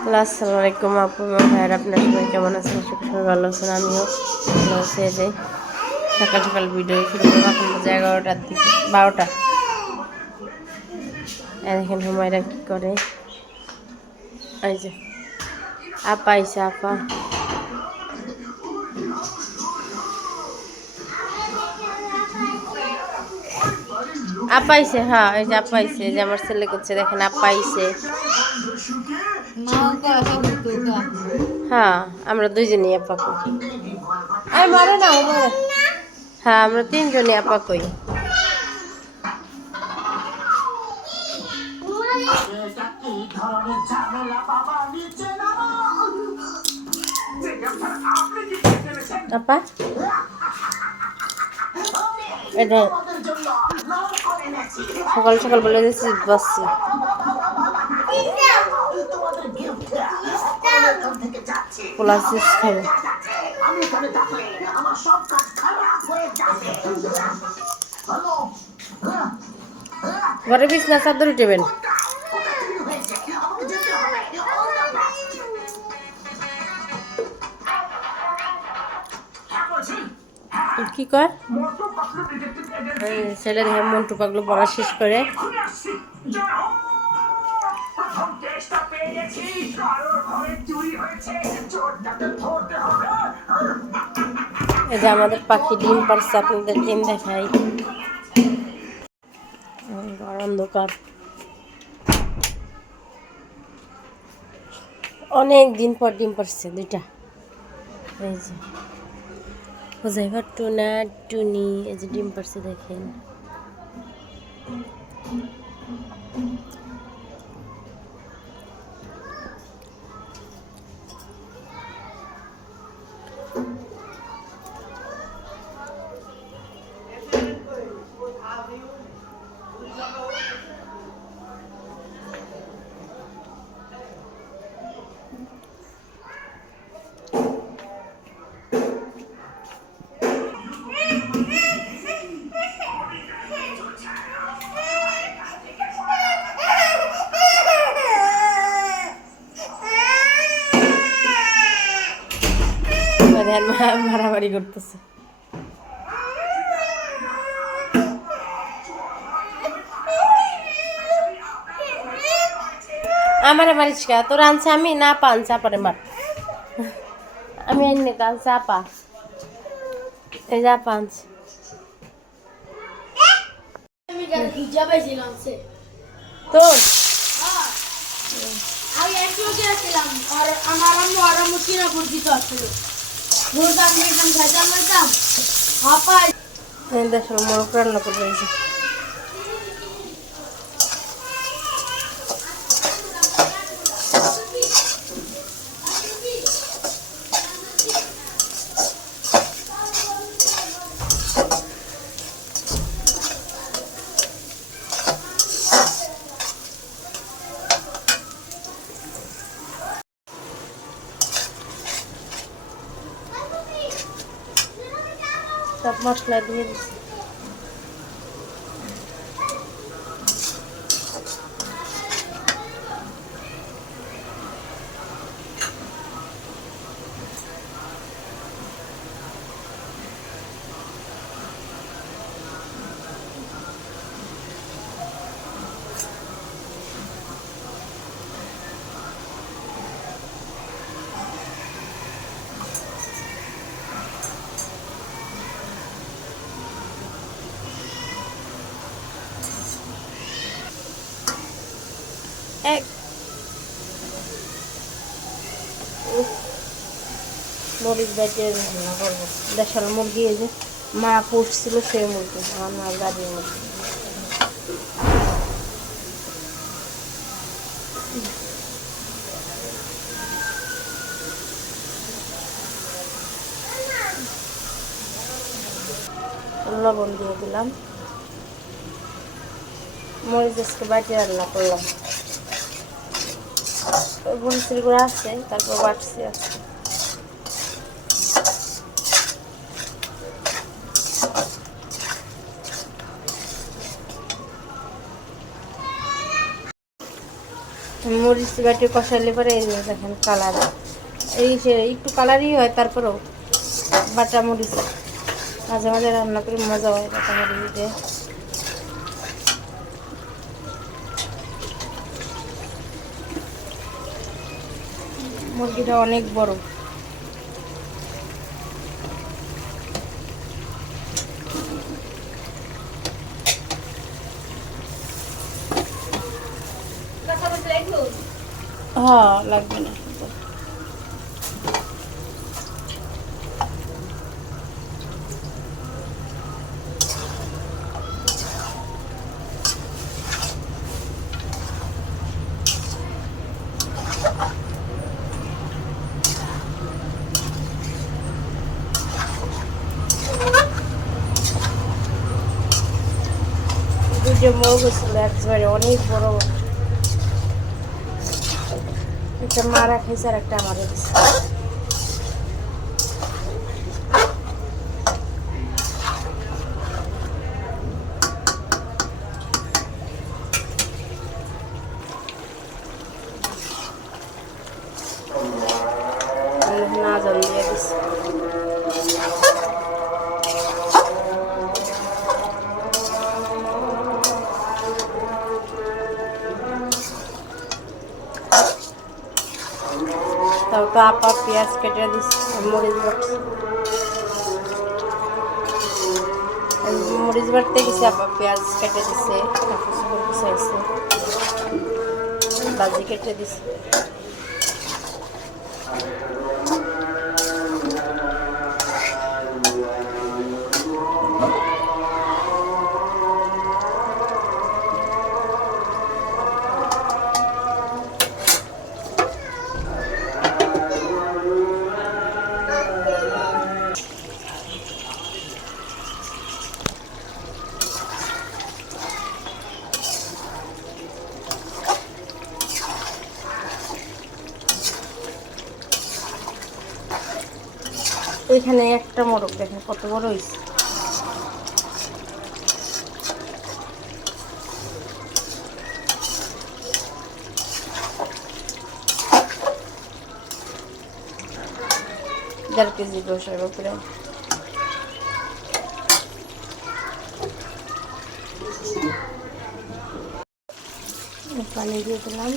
Hello আপু ভাইয়ের, আপনার সবাই কেমন আছেন? সবাই ভালো আছেন, আমিও ভালো আছি যে সকাল সকাল ভিডিও শুরু করব, এখন বাজে এগারোটার দিকে, বারোটা। দেখেন কী করে? এই যে, আপা আইসে আপা। আপা আইসে হ্যাঁ এই যে আপা আইসে এই যে আমার ছেলে করছে, দেখেন আপা আইসে হ্যাঁ আমরা দুইজনই আপা কই। এই মারে না ও মারে। হ্যাঁ আমরা তিনজনই আপা কই। আপা? এটা সকাল সকাল বলে দিচ্ছি বসছি পোলা চিপস খাবে। ঘরে বিছনা চাদর উঠেবেন। কি কর? এই ছেলে দেখে মন্টু পাগলো পড়া শেষ করে। এই যে আমাদের পাখি ডিম পারছে, আপনাদের ডিম দেখাই। ঘর অন্ধকার। অনেক দিন পর ডিম পারছে দুইটা। এই যে। হোজাইবার টুনা টুনি, এই যে ডিম পারছে দেখেন। দেখেন মারামারি করতেছে। আমারে মারিস কা? তোর আনছে আমি? না পা আনছে মার। আমি আনি কাল চাপা এই যা পাঁচ তোর? আমি এক লোকে আসছিলাম আর আমার আম্মু, আর আম্মু সিঙ্গাপুর দিতে আসছিল ಮೂರು ನಾಲ್ಕು ಮಿನಿಟ್ ನಮ್ಗೆ ರಜಾ ಮಾಡ್ತಾ ಅಪ್ಪ ಎಂದ ಮೊಳಕರನ್ನ ಕೊಡ್ಬೇಕು মশলা দিয়ে দিচ্ছি। উফ, মরিচ করব। দেশাল মুরগি এই যে মা পুষছিল সেই মুরগি আমার গাড়ির মুরগি লবণ দিয়ে দিলাম। মরিচ আজকে বাটি রান্না করলাম। মরিচের গুঁড়া আছে, তারপর বাটছি আছে। মরিচ বাটি কষাইলে পরে এই দেখেন কালার। এই যে একটু কালারই হয়, তারপরেও বাটা মরিচ। মাঝে মাঝে রান্না করে, মজা হয় বাটা মরিচ দিয়ে। মুরগিটা অনেক বড়। হ্যাঁ লাগবে না। দুটো মোরগ ছিল একবারে অনেক বড় একটা মারা খাইছে আর একটা আমারে দিছে না জান দিয়ে দিছে তাও তো আপা পেঁয়াজ কেটে দিচ্ছে মরিচ বাটছে মরিচ বাটতে গেছে আপা পেঁয়াজ কেটে দিছে পিছাইছে বাজি কেটে দিছে এখানে একটা মোরগ, দেখেন কত বড় হয়েছে দেড় কেজি বসাইব করে। পানি দিয়ে দিলাম,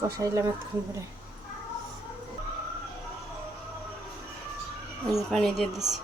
কষাইলাম এতক্ষণ করে পানি দিয়ে দিছি।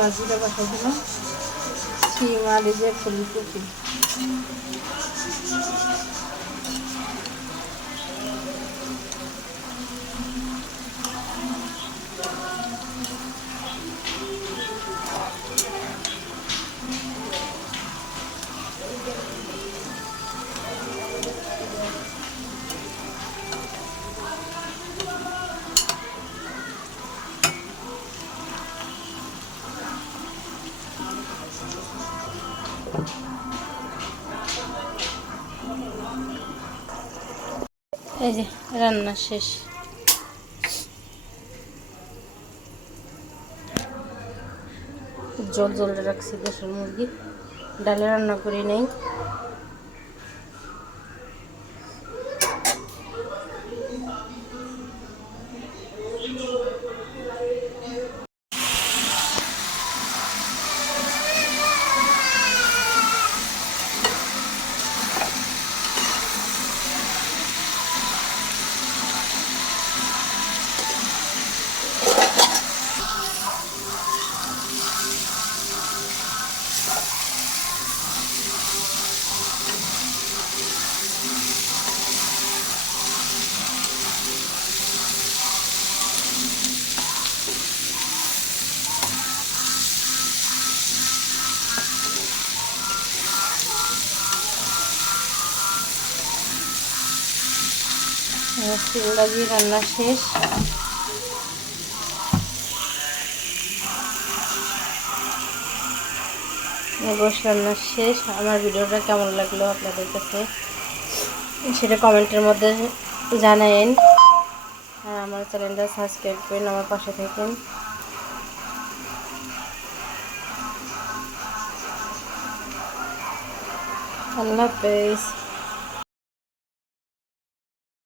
বাজিটা বসাই দিলাম সিম আর এই যে ফুলকপি। এই যে রান্না শেষ। জল জল রাখছি দেশের মুরগি। ডালে রান্না করি নেই। সিমবাজি রান্না শেষ। গোশ রান্না শেষ। আমার ভিডিওটা কেমন লাগল আপনাদের কাছে? সেটা কমেন্টের মধ্যে জানায়েন। আর আমার চ্যানেলটা সাবস্ক্রাইব করেন আমার পাশে থাকেন। আল্লাহ হাফেজ।